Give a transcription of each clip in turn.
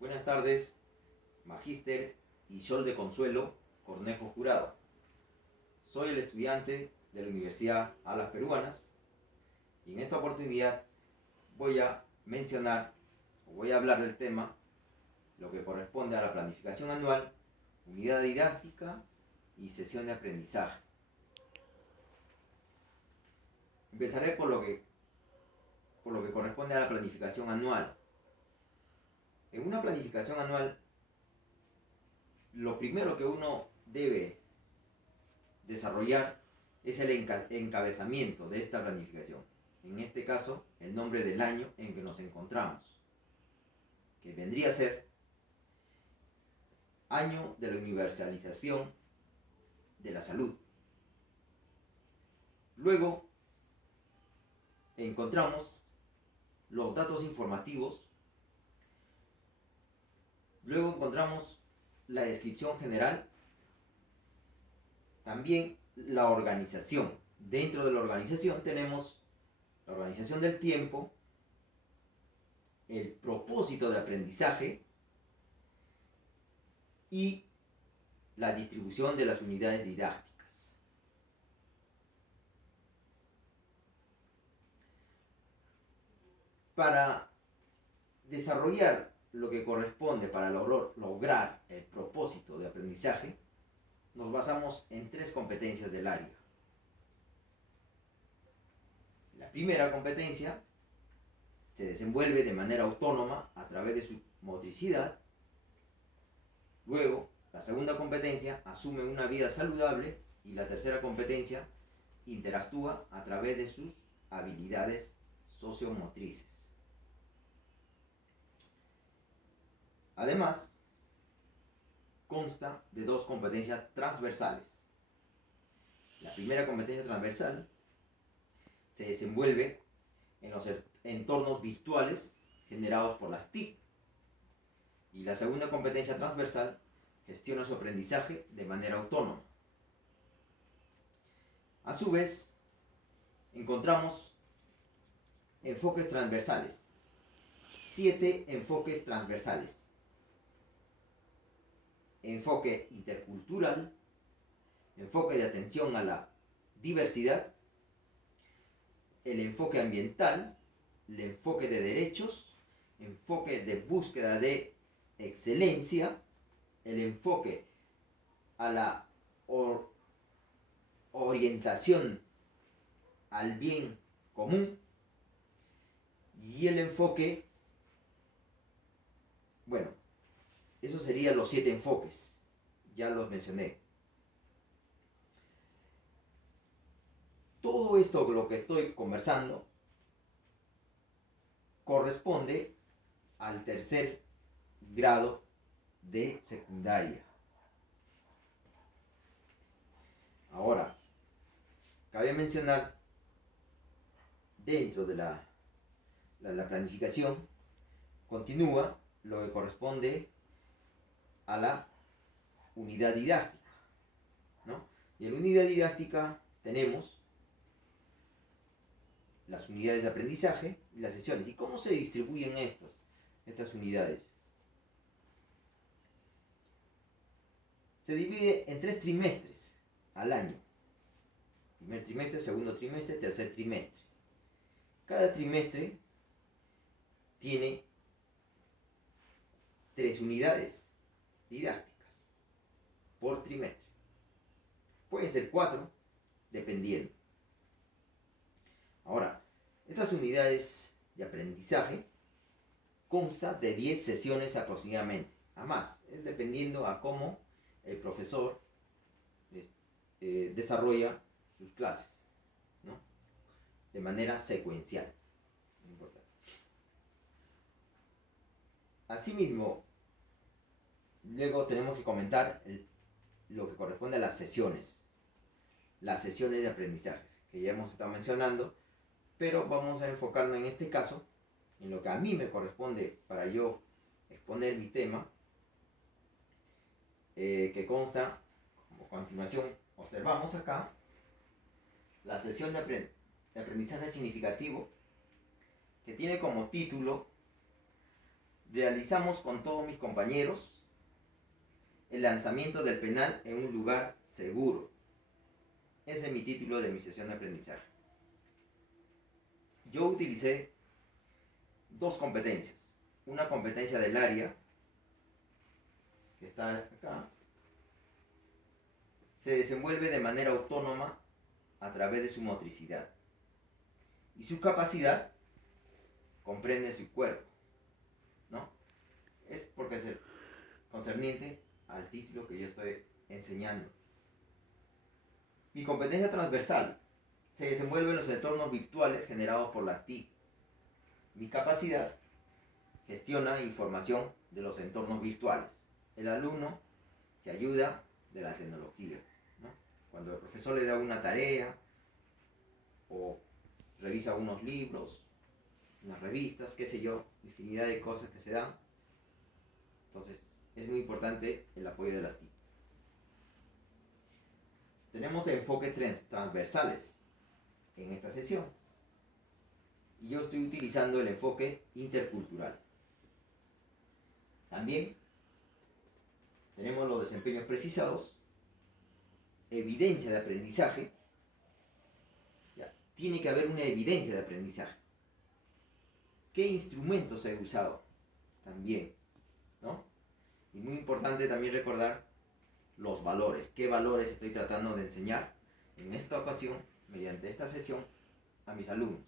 Buenas tardes, Magíster y Sol de Consuelo Cornejo Jurado. Soy el estudiante de la Universidad Alas Peruanas y en esta oportunidad voy a hablar del tema, lo que corresponde a la planificación anual, unidad didáctica y sesión de aprendizaje. Empezaré por lo que corresponde a la planificación anual. En una planificación anual, lo primero que uno debe desarrollar es el encabezamiento de esta planificación. En este caso, el nombre del año en que nos encontramos, que vendría a ser Año de la Universalización de la Salud. Luego encontramos los datos informativos. Luego encontramos la descripción general. También la organización. Dentro de la organización tenemos la organización del tiempo, el propósito de aprendizaje y la distribución de las unidades didácticas. Para desarrollar lo que corresponde para lograr el propósito de aprendizaje, nos basamos en 3 competencias del área. La primera competencia se desenvuelve de manera autónoma a través de su motricidad. Luego, la segunda competencia asume una vida saludable y la tercera competencia interactúa a través de sus habilidades sociomotrices. Además, consta de 2 competencias transversales. La primera competencia transversal se desenvuelve en los entornos virtuales generados por las TIC. Y la segunda competencia transversal gestiona su aprendizaje de manera autónoma. A su vez, encontramos enfoques transversales. 7 enfoques transversales. Enfoque intercultural, enfoque de atención a la diversidad, el enfoque ambiental, el enfoque de derechos, enfoque de búsqueda de excelencia, el enfoque a la orientación al bien común y el enfoque, esos serían los 7 enfoques, ya los mencioné. Todo esto, lo que estoy conversando, corresponde al tercer grado de secundaria. Ahora, cabe mencionar, dentro de la planificación, continúa lo que corresponde a la unidad didáctica, ¿no? Y en la unidad didáctica tenemos las unidades de aprendizaje y las sesiones. ¿Y cómo se distribuyen estas unidades? Se divide en 3 trimestres al año. Primer trimestre, segundo trimestre, tercer trimestre. Cada trimestre tiene 3 unidades didácticas por trimestre. Pueden ser 4, dependiendo. Ahora, estas unidades de aprendizaje consta de 10 sesiones aproximadamente. A más, es dependiendo a cómo el profesor desarrolla sus clases, ¿no? De manera secuencial. Asimismo, luego tenemos que comentar lo que corresponde a las sesiones de aprendizaje, que ya hemos estado mencionando, pero vamos a enfocarnos en este caso en lo que a mí me corresponde para yo exponer mi tema, que consta, como a continuación observamos acá, la sesión de aprendizaje significativo, que tiene como título realizamos con todos mis compañeros el lanzamiento del penal en un lugar seguro. Ese es mi título de mi sesión de aprendizaje. Yo utilicé dos competencias. Una competencia del área, que está acá, se desenvuelve de manera autónoma a través de su motricidad. Y su capacidad comprende su cuerpo, ¿no? Es porque es concerniente al título que yo estoy enseñando. Mi competencia transversal se desenvuelve en los entornos virtuales generados por las TIC. Mi capacidad gestiona información de los entornos virtuales. El alumno se ayuda de la tecnología, ¿no? Cuando el profesor le da una tarea o revisa unos libros, unas revistas, qué sé yo, infinidad de cosas que se dan. Entonces, es muy importante el apoyo de las TIC. Tenemos enfoques transversales en esta sesión. Y yo estoy utilizando el enfoque intercultural. También tenemos los desempeños precisados, evidencia de aprendizaje. O sea, tiene que haber una evidencia de aprendizaje. ¿Qué instrumentos he usado? También, ¿no? Y muy importante también recordar los valores. ¿Qué valores estoy tratando de enseñar en esta ocasión, mediante esta sesión, a mis alumnos?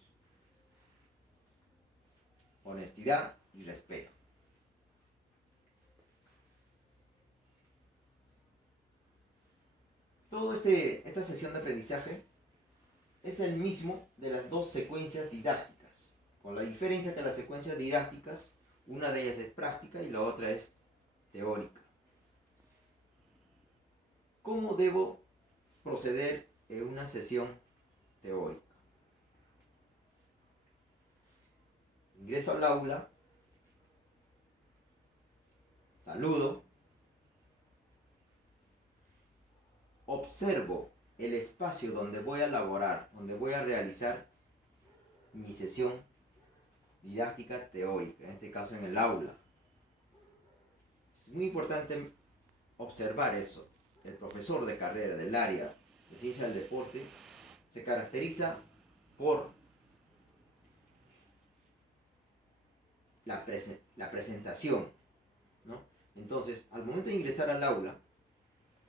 Honestidad y respeto. Todo esta sesión de aprendizaje es el mismo de las dos secuencias didácticas, con la diferencia que las secuencias didácticas, una de ellas es práctica y la otra es teórica. ¿Cómo debo proceder en una sesión teórica? Ingreso al aula, saludo, observo el espacio donde voy a elaborar, donde voy a realizar mi sesión didáctica teórica, en este caso en el aula. Es muy importante observar eso. El profesor de carrera del área de ciencia del deporte se caracteriza por la presentación, ¿no? Entonces, al momento de ingresar al aula,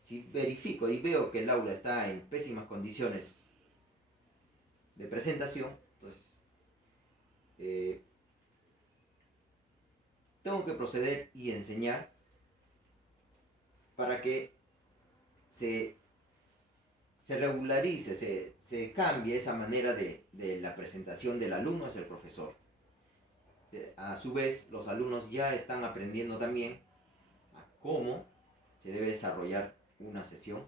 si verifico y veo que el aula está en pésimas condiciones de presentación, entonces tengo que proceder y enseñar para que se regularice, se cambie esa manera de la presentación del alumno hacia el profesor. A su vez, los alumnos ya están aprendiendo también a cómo se debe desarrollar una sesión,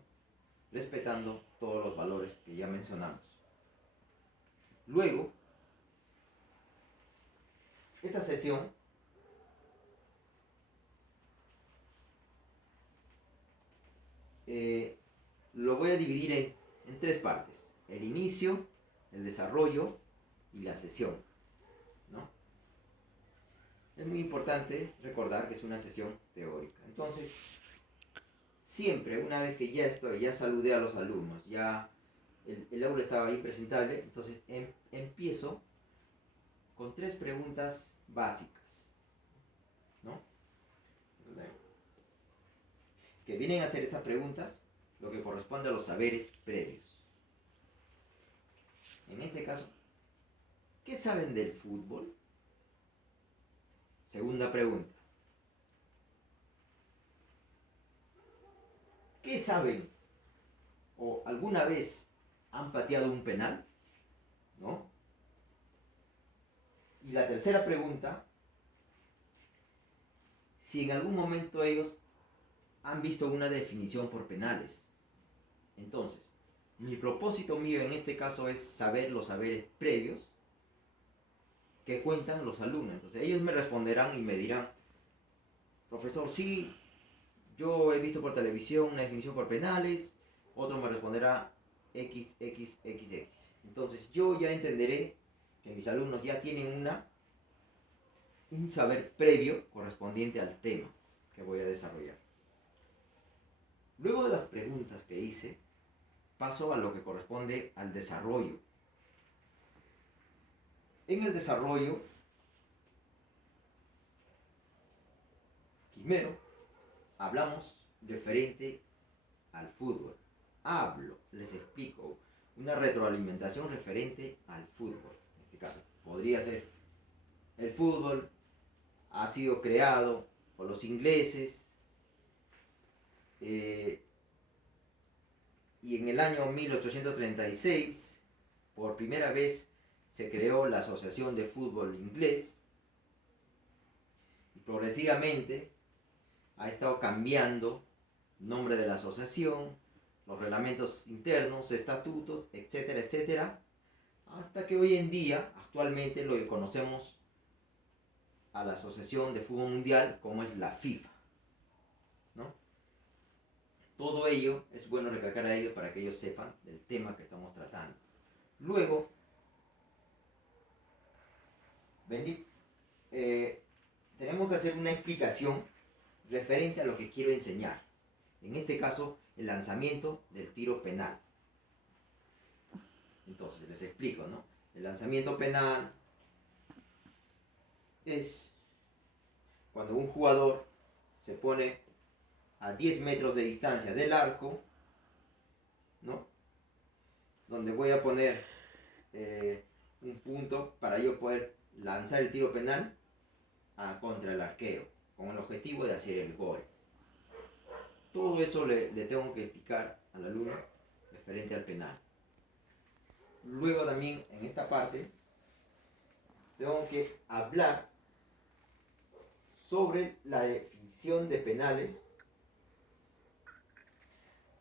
respetando todos los valores que ya mencionamos. Luego, esta sesión lo voy a dividir en tres partes: el inicio, el desarrollo y la sesión, ¿no? Es muy importante recordar que es una sesión teórica. Entonces, siempre, una vez que ya saludé a los alumnos, ya el aula estaba impresentable, entonces empiezo con tres preguntas básicas, ¿no? Que vienen a hacer estas preguntas lo que corresponde a los saberes previos. En este caso, ¿qué saben del fútbol? Segunda pregunta. ¿Qué saben o alguna vez han pateado un penal? ¿No? Y la tercera pregunta, si en algún momento ellos han visto una definición por penales. Entonces, mi propósito mío en este caso es saber los saberes previos que cuentan los alumnos. Entonces, ellos me responderán y me dirán: profesor, sí, yo he visto por televisión una definición por penales. Otro me responderá XXXX. Entonces, yo ya entenderé que mis alumnos ya tienen un saber previo correspondiente al tema que voy a desarrollar. Luego de las preguntas que hice, paso a lo que corresponde al desarrollo. En el desarrollo, primero, hablamos referente al fútbol. Les explico una retroalimentación referente al fútbol. En este caso, podría ser el fútbol ha sido creado por los ingleses y en el año 1836 por primera vez se creó la Asociación de Fútbol Inglés y progresivamente ha estado cambiando el nombre de la asociación, los reglamentos internos, estatutos, etcétera, etcétera, hasta que hoy en día, actualmente, lo que conocemos a la Asociación de Fútbol Mundial como es la FIFA, ¿no? Todo ello es bueno recalcar a ellos para que ellos sepan del tema que estamos tratando. Luego, tenemos que hacer una explicación referente a lo que quiero enseñar. En este caso, el lanzamiento del tiro penal. Entonces, les explico, ¿no? El lanzamiento penal es cuando un jugador se pone a 10 metros de distancia del arco, ¿no? Donde voy a poner un punto para yo poder lanzar el tiro penal contra el arquero, con el objetivo de hacer el gol. Todo eso le tengo que explicar al alumno referente al penal. Luego también en esta parte tengo que hablar sobre la definición de penales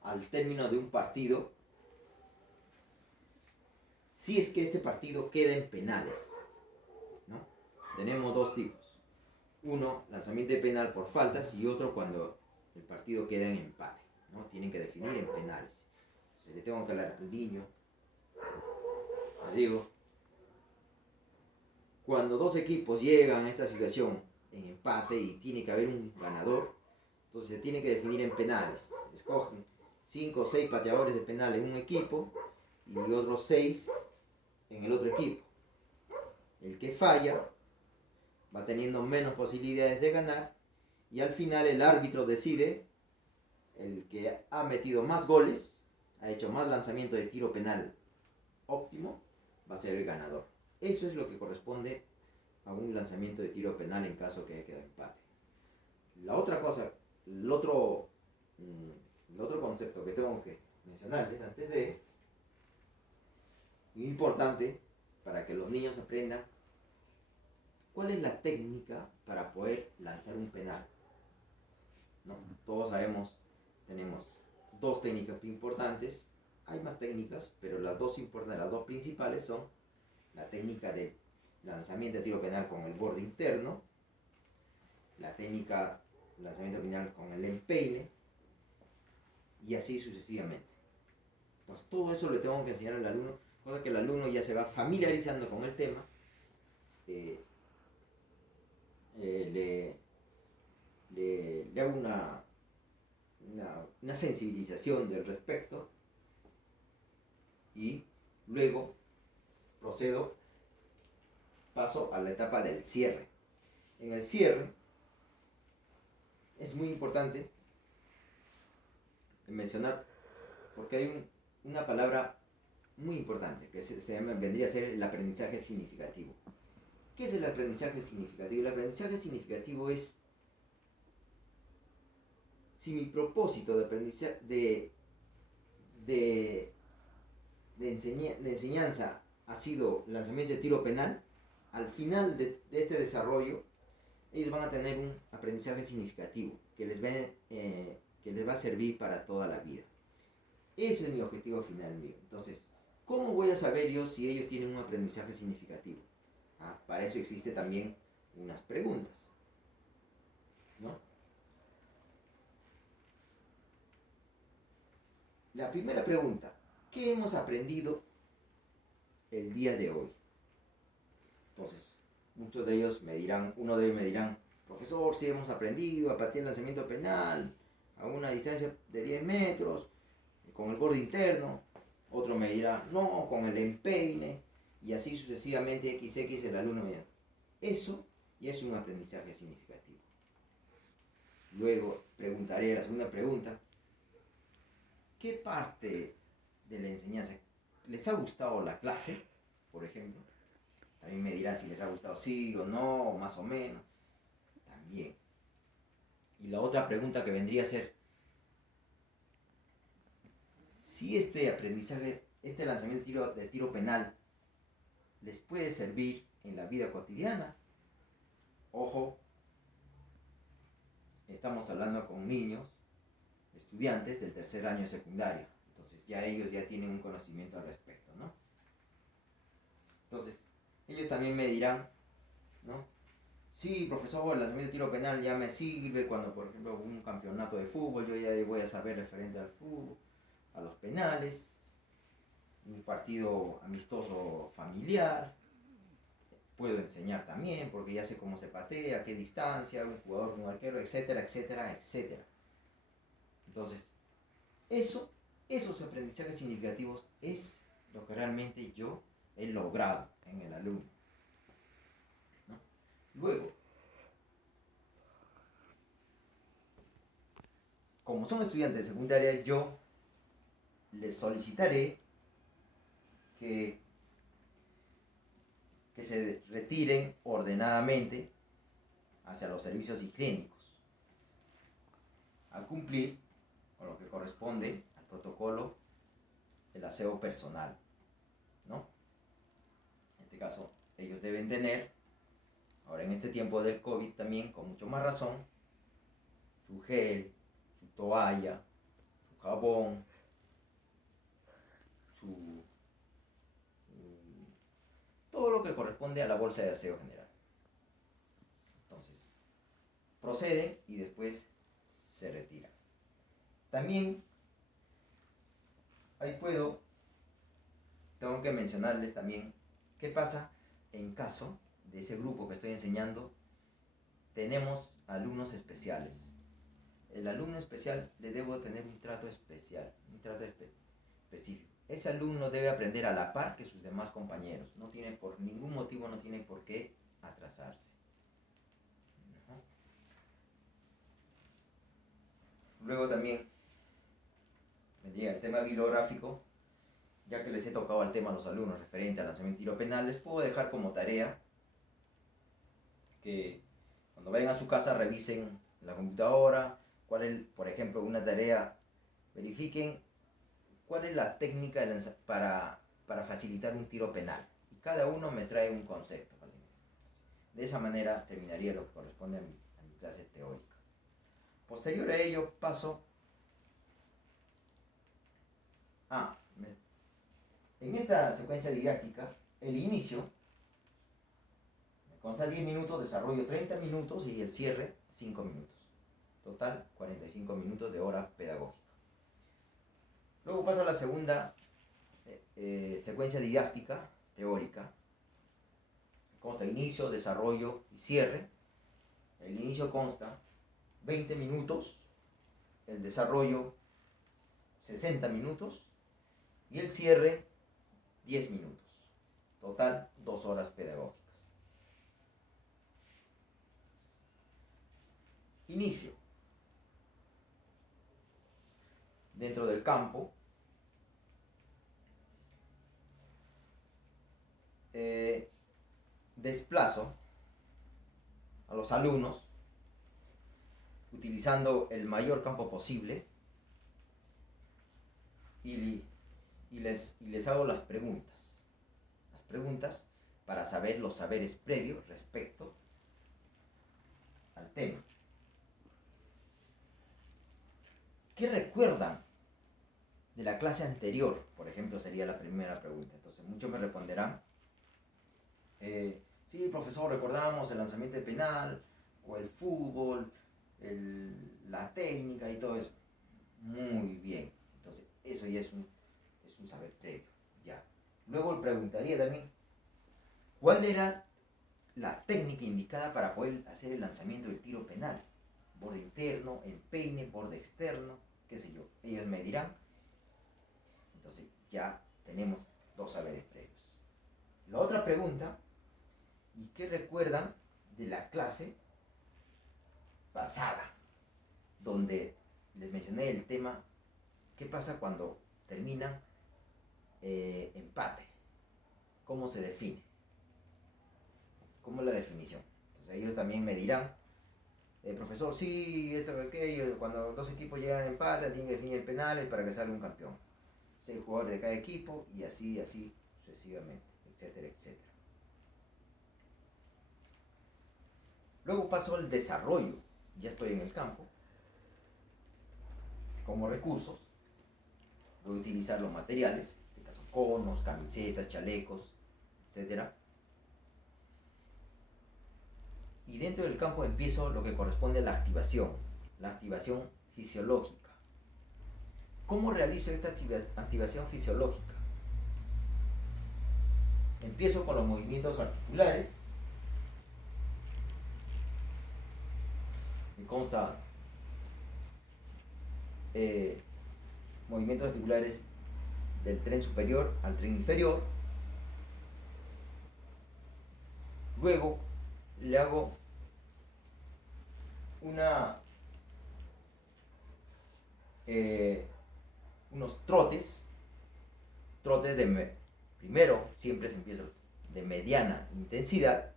al término de un partido, si es que este partido queda en penales, ¿no? Tenemos dos tipos. Uno, lanzamiento de penal por faltas, y otro cuando el partido queda en empate, ¿no? Tienen que definir en penales. Entonces, le tengo que hablar al niño. Le digo, cuando dos equipos llegan a esta situación en empate y tiene que haber un ganador, entonces se tiene que definir en penales. Escogen 5 o 6 pateadores de penal en un equipo y otros 6 en el otro equipo. El que falla va teniendo menos posibilidades de ganar y al final el árbitro decide, el que ha metido más goles, ha hecho más lanzamiento de tiro penal óptimo, va a ser el ganador. Eso es lo que corresponde a un lanzamiento de tiro penal en caso que haya quedado empate. La otra cosa, el otro concepto que tengo que mencionarles antes de, muy importante para que los niños aprendan cuál es la técnica para poder lanzar un penal, ¿no? Todos sabemos, tenemos dos técnicas importantes, hay más técnicas, pero las dos importantes, las dos principales son la técnica de lanzamiento de tiro penal con el borde interno, la técnica de lanzamiento penal con el empeine, y así sucesivamente. Entonces todo eso le tengo que enseñar al alumno, cosa que el alumno ya se va familiarizando con el tema, le hago una sensibilización del respecto y luego paso a la etapa del cierre. En el cierre es muy importante mencionar, porque hay una palabra muy importante que vendría a ser el aprendizaje significativo. ¿Qué es el aprendizaje significativo? El aprendizaje significativo es si mi propósito de aprendizaje de enseñanza ha sido lanzamiento de tiro penal, al final de este desarrollo ellos van a tener un aprendizaje significativo que les va a servir para toda la vida. Ese es mi objetivo final mío. Entonces, ¿cómo voy a saber yo si ellos tienen un aprendizaje significativo? Para eso existe también unas preguntas, ¿no? La primera pregunta, ¿qué hemos aprendido el día de hoy? Entonces, muchos de ellos me dirán, uno de ellos me dirán, profesor, si hemos aprendido a patear el lanzamiento penal a una distancia de 10 metros, con el borde interno. Otro me dirá, no, con el empeine, y así sucesivamente, XX el alumno me dirá. Eso y es un aprendizaje significativo. Luego preguntaré la segunda pregunta, ¿qué parte de la enseñanza les ha gustado la clase, por ejemplo? También me dirán si les ha gustado sí o no, o más o menos. También. Y la otra pregunta que vendría a ser, si este aprendizaje, este lanzamiento de tiro penal, les puede servir en la vida cotidiana. Ojo, estamos hablando con niños, estudiantes del tercer año de secundaria. Entonces ya ellos ya tienen un conocimiento al respecto, ¿no? Entonces, ellos también me dirán, ¿no? Sí, profesor, el lanzamiento de tiro penal ya me sirve cuando, por ejemplo, un campeonato de fútbol, yo ya voy a saber referente al fútbol, a los penales, un partido amistoso familiar, puedo enseñar también, porque ya sé cómo se patea, a qué distancia, un jugador, un arquero, etcétera, etcétera, etcétera. Entonces, esos aprendizajes significativos es lo que realmente yo he logrado en el alumno, ¿no? Luego, como son estudiantes de secundaria, yo les solicitaré que se retiren ordenadamente hacia los servicios higiénicos, a cumplir con lo que corresponde al protocolo del aseo personal, ¿no? En este caso, ellos deben tener, ahora en este tiempo del COVID también, con mucho más razón, su gel, su toalla, su jabón, todo lo que corresponde a la bolsa de aseo general. Entonces, proceden y después se retiran. También, ahí tengo que mencionarles también qué pasa en caso de ese grupo que estoy enseñando, tenemos alumnos especiales. El alumno especial le debo tener un trato especial, un trato específico. Ese alumno debe aprender a la par que sus demás compañeros. No tiene por ningún motivo, no tiene por qué atrasarse. Luego también vendría el tema bibliográfico, ya que les he tocado el tema a los alumnos referente al lanzamiento de tiro penal, les puedo dejar como tarea que cuando vayan a su casa revisen la computadora, cuál es, por ejemplo, una tarea, verifiquen cuál es la técnica para facilitar un tiro penal. Y cada uno me trae un concepto. ¿Vale? De esa manera terminaría lo que corresponde a mi clase teórica. Posterior a ello paso en esta secuencia didáctica, el inicio me consta 10 minutos, desarrollo 30 minutos y el cierre 5 minutos. Total 45 minutos de hora pedagógica. Luego paso a la segunda secuencia didáctica teórica. Consta inicio, desarrollo y cierre. El inicio consta 20 minutos, el desarrollo 60 minutos y el cierre 10 minutos. Total 2 horas pedagógicas. Inicio. Dentro del campo, desplazo a los alumnos utilizando el mayor campo posible y les hago las preguntas para saber los saberes previos respecto al tema. ¿Qué recuerdan de la clase anterior? Por ejemplo, sería la primera pregunta. Entonces, muchos me responderán, sí, profesor, recordamos el lanzamiento de penal, o el fútbol, la técnica y todo eso. Muy bien. Entonces, eso ya es un saber previo. Ya. Luego le preguntaría también, ¿cuál era la técnica indicada para poder hacer el lanzamiento del tiro penal. Borde interno, empeine, borde externo, qué sé yo. Ellos me dirán. Entonces ya tenemos 2 saberes previos. La otra pregunta, ¿y qué recuerdan de la clase pasada? Donde les mencioné el tema, ¿qué pasa cuando terminan empate? ¿Cómo se define? ¿Cómo es la definición? Entonces ellos también me dirán, profesor, sí, esto, aquello, cuando 2 equipos llegan a empate, tienen que definir penales para que salga un campeón. 6 jugadores de cada equipo y así sucesivamente, etcétera, etcétera. Luego paso al desarrollo. Ya estoy en el campo. Como recursos, voy a utilizar los materiales, en este caso conos, camisetas, chalecos, etcétera. Y dentro del campo empiezo lo que corresponde a la activación fisiológica. ¿Cómo realizo esta activación fisiológica? Empiezo con los movimientos articulares. Me consta movimientos articulares del tren superior al tren inferior. Luego le hago unos trotes primero siempre se empieza de mediana intensidad,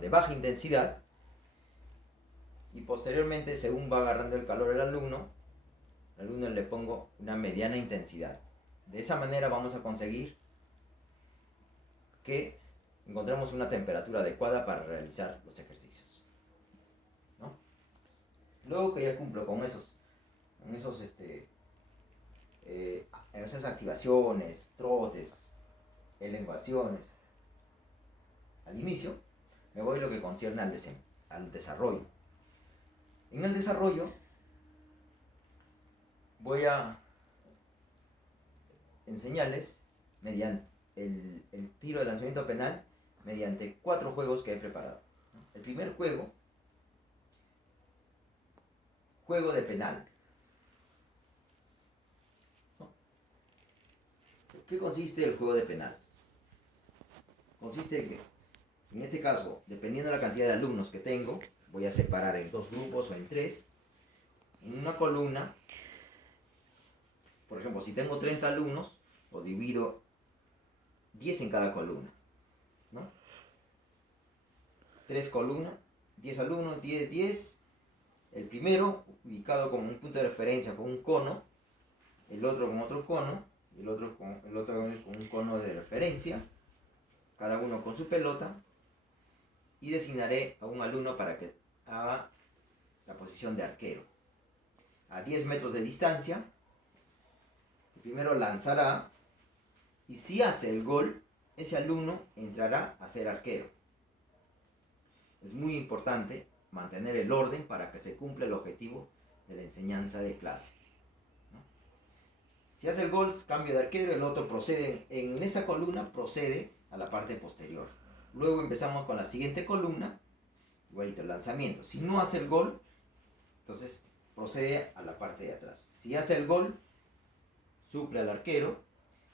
de baja intensidad, y posteriormente, según va agarrando el calor el alumno le pongo una mediana intensidad. De esa manera vamos a conseguir que encontremos una temperatura adecuada para realizar los ejercicios, ¿no? Luego que ya cumplo con esas activaciones, trotes, elevaciones, al inicio, me voy a lo que concierne al desarrollo. En el desarrollo voy a enseñarles mediante el tiro de lanzamiento penal mediante 4 juegos que he preparado. El primer juego de penal. ¿Qué consiste el juego de penal? Consiste en que, en este caso, dependiendo de la cantidad de alumnos que tengo, voy a separar en 2 grupos o en 3. En una columna, por ejemplo, si tengo 30 alumnos, lo divido 10 en cada columna, ¿no? 3 columnas, 10 alumnos, 10. El primero ubicado como un punto de referencia con un cono, el otro con otro cono, y el otro con un cono de referencia, cada uno con su pelota, y designaré a un alumno para que haga la posición de arquero. A 10 metros de distancia, el primero lanzará, y si hace el gol, ese alumno entrará a ser arquero. Es muy importante mantener el orden para que se cumpla el objetivo de la enseñanza de clase, ¿no? Si hace el gol, cambio de arquero, el otro procede, en esa columna procede a la parte posterior. Luego empezamos con la siguiente columna, igualito el lanzamiento. Si no hace el gol, entonces procede a la parte de atrás. Si hace el gol, suple al arquero,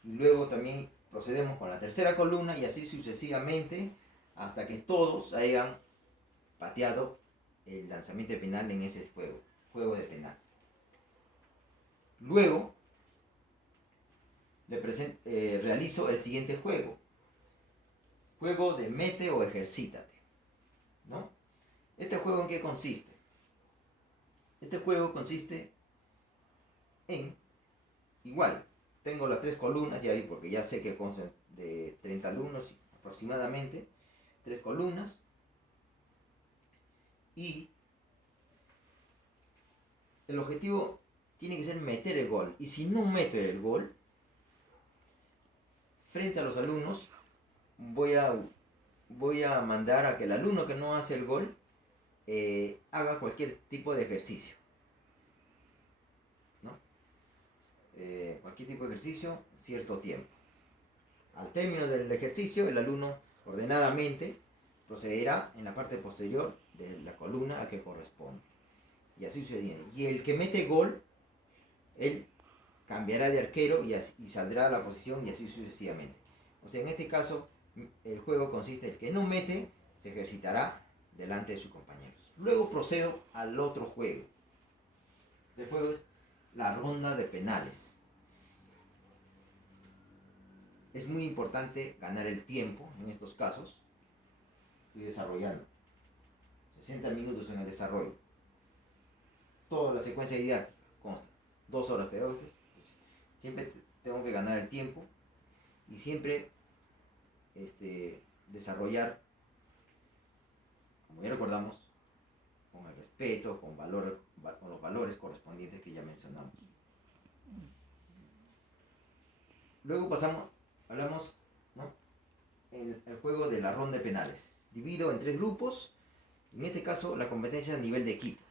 y luego también procedemos con la tercera columna y así sucesivamente hasta que todos hayan pateado el lanzamiento de penal en ese juego de penal. Luego realizo el siguiente juego de mete o ejercítate, ¿no? ¿Este juego en qué consiste? Este juego consiste en, igual, tengo las 3 columnas ya ahí porque ya sé que constan de 30 alumnos aproximadamente, 3 columnas, y el objetivo tiene que ser meter el gol. Y si no meto el gol, frente a los alumnos, voy a mandar a que el alumno que no hace el gol haga cualquier tipo de ejercicio, ¿no? Cualquier tipo de ejercicio, cierto tiempo. Al término del ejercicio, el alumno ordenadamente procederá en la parte posterior de la columna a que corresponde. Y así sucediendo. Y el que mete gol, él cambiará de arquero y saldrá a la posición y así sucesivamente. O sea, en este caso, el juego consiste en el que no mete, se ejercitará delante de sus compañeros. Luego procedo al otro juego. El juego es la ronda de penales. Es muy importante ganar el tiempo en estos casos. Estoy desarrollando 60 minutos en el desarrollo. Toda la secuencia didáctica consta 2 horas pedagógicas. Siempre tengo que ganar el tiempo y siempre desarrollar, como ya recordamos, con el respeto, con los valores correspondientes que ya mencionamos. Luego hablamos, ¿no?, el juego de la ronda de penales. Divido en 3 grupos. En este caso, la competencia es a nivel de equipo.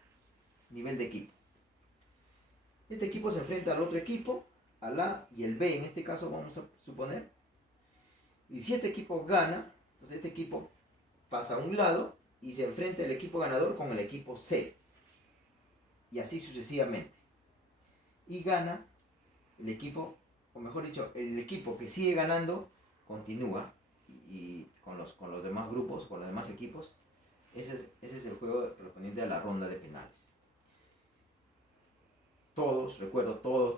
Este equipo se enfrenta al otro equipo, al A y el B, en este caso vamos a suponer. Y si este equipo gana, entonces este equipo pasa a un lado y se enfrenta el equipo ganador con el equipo C. Y así sucesivamente. Y gana el equipo, o mejor dicho, el equipo que sigue ganando continúa y con los demás grupos, con los demás equipos. Ese es el juego correspondiente a la ronda de penales. Todos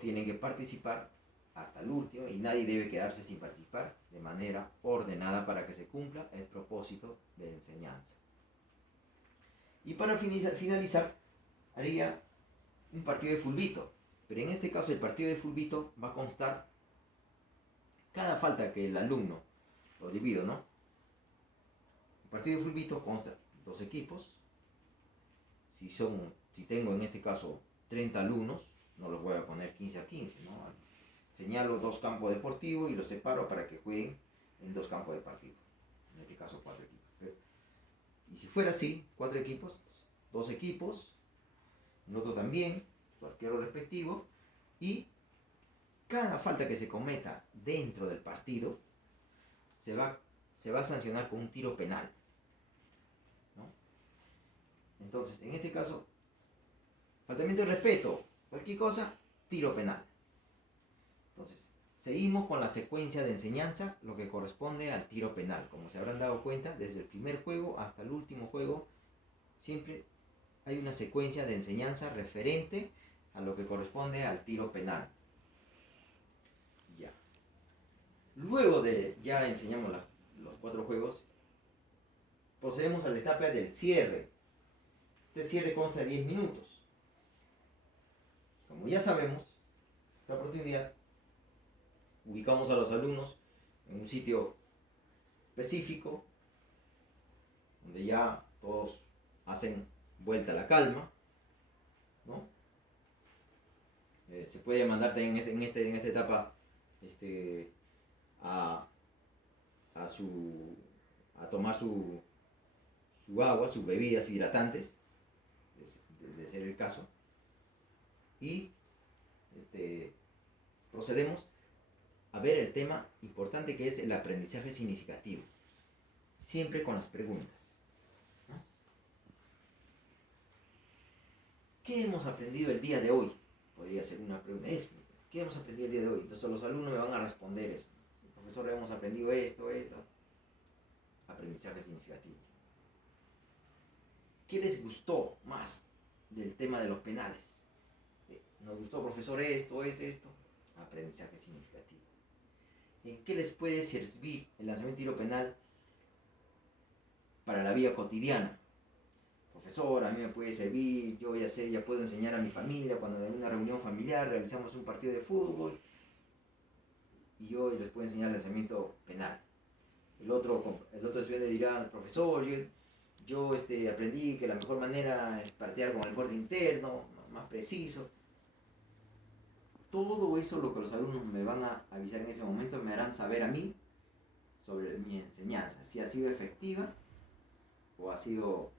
tienen que participar hasta el último y nadie debe quedarse sin participar de manera ordenada para que se cumpla el propósito de enseñanza. Y para finalizar, haría un partido de fulbito, pero en este caso el partido de fulbito va a constar cada falta que el alumno, lo divido, ¿no? El partido de fulbito consta 2 equipos. Si tengo en este caso 30 alumnos, no los voy a poner 15 a 15, ¿no? Señalo 2 campos deportivos y los separo para que jueguen en 2 campos deportivos. En este caso 4 equipos. Y si fuera así, 4 equipos, 2 equipos, el otro también, su arquero respectivo, y cada falta que se cometa dentro del partido se va a sancionar con un tiro penal, ¿no? Entonces, en este caso, faltamiento de respeto, cualquier cosa, tiro penal. Entonces, seguimos con la secuencia de enseñanza, lo que corresponde al tiro penal. Como se habrán dado cuenta, desde el primer juego hasta el último juego, siempre hay una secuencia de enseñanza referente a lo que corresponde al tiro penal. Ya. Luego de ya enseñamos los 4 juegos, procedemos a la etapa del cierre. Este cierre consta de 10 minutos. Como ya sabemos, esta oportunidad ubicamos a los alumnos en un sitio específico, donde ya todos hacen vuelta a la calma, ¿no? Se puede mandarte en esta etapa a tomar su agua, sus bebidas hidratantes, de ser el caso, y procedemos a ver el tema importante que es el aprendizaje significativo, siempre con las preguntas, ¿no? ¿Qué hemos aprendido el día de hoy? Podría ser una pregunta. ¿Qué hemos aprendido el día de hoy? Entonces los alumnos me van a responder eso. Profesor, hemos aprendido esto. Aprendizaje significativo. ¿Qué les gustó más del tema de los penales? Nos gustó, profesor, esto. Aprendizaje significativo. ¿En qué les puede servir el lanzamiento de tiro penal para la vida cotidiana? Profesor, a mí me puede servir, yo ya puedo enseñar a mi familia cuando en una reunión familiar realizamos un partido de fútbol y yo les puedo enseñar el lanzamiento penal. El otro estudiante dirá, profesor, yo aprendí que la mejor manera es patear con el borde interno, más preciso. Todo eso, lo que los alumnos me van a avisar en ese momento, me harán saber a mí sobre mi enseñanza, si ha sido efectiva o ha sido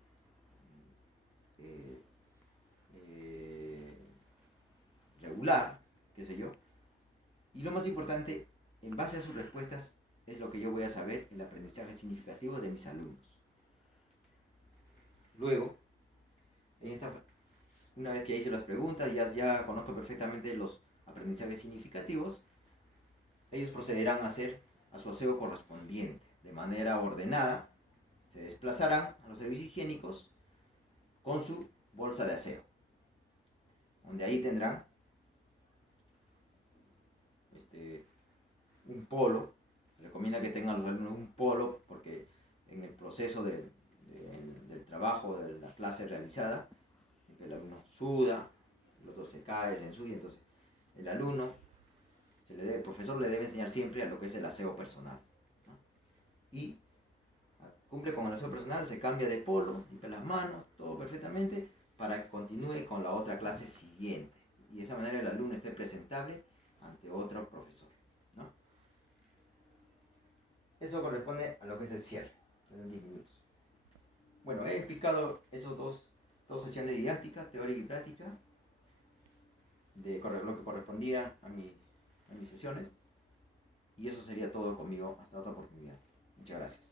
regular, qué sé yo. Y lo más importante, en base a sus respuestas, es lo que yo voy a saber, el aprendizaje significativo de mis alumnos. Luego, una vez que hice las preguntas, ya conozco perfectamente los aprendizajes significativos, ellos procederán a hacer a su aseo correspondiente. De manera ordenada, se desplazarán a los servicios higiénicos con su bolsa de aseo, donde ahí tendrán un polo. Se recomienda que tengan los alumnos un polo porque en el proceso del trabajo de la clase realizada, el alumno suda, el otro se cae, se ensucia, entonces el alumno, el profesor le debe enseñar siempre a lo que es el aseo personal, ¿no? Y cumple con el aseo personal, se cambia de polo, limpia las manos, todo perfectamente, para que continúe con la otra clase siguiente. Y de esa manera el alumno esté presentable ante otro profesor, ¿no? Eso corresponde a lo que es el cierre, en los 10 minutos. Bueno, he explicado esos dos sesiones didácticas, teórica y práctica, de lo que correspondía a mis sesiones. Y eso sería todo conmigo. Hasta otra oportunidad. Muchas gracias.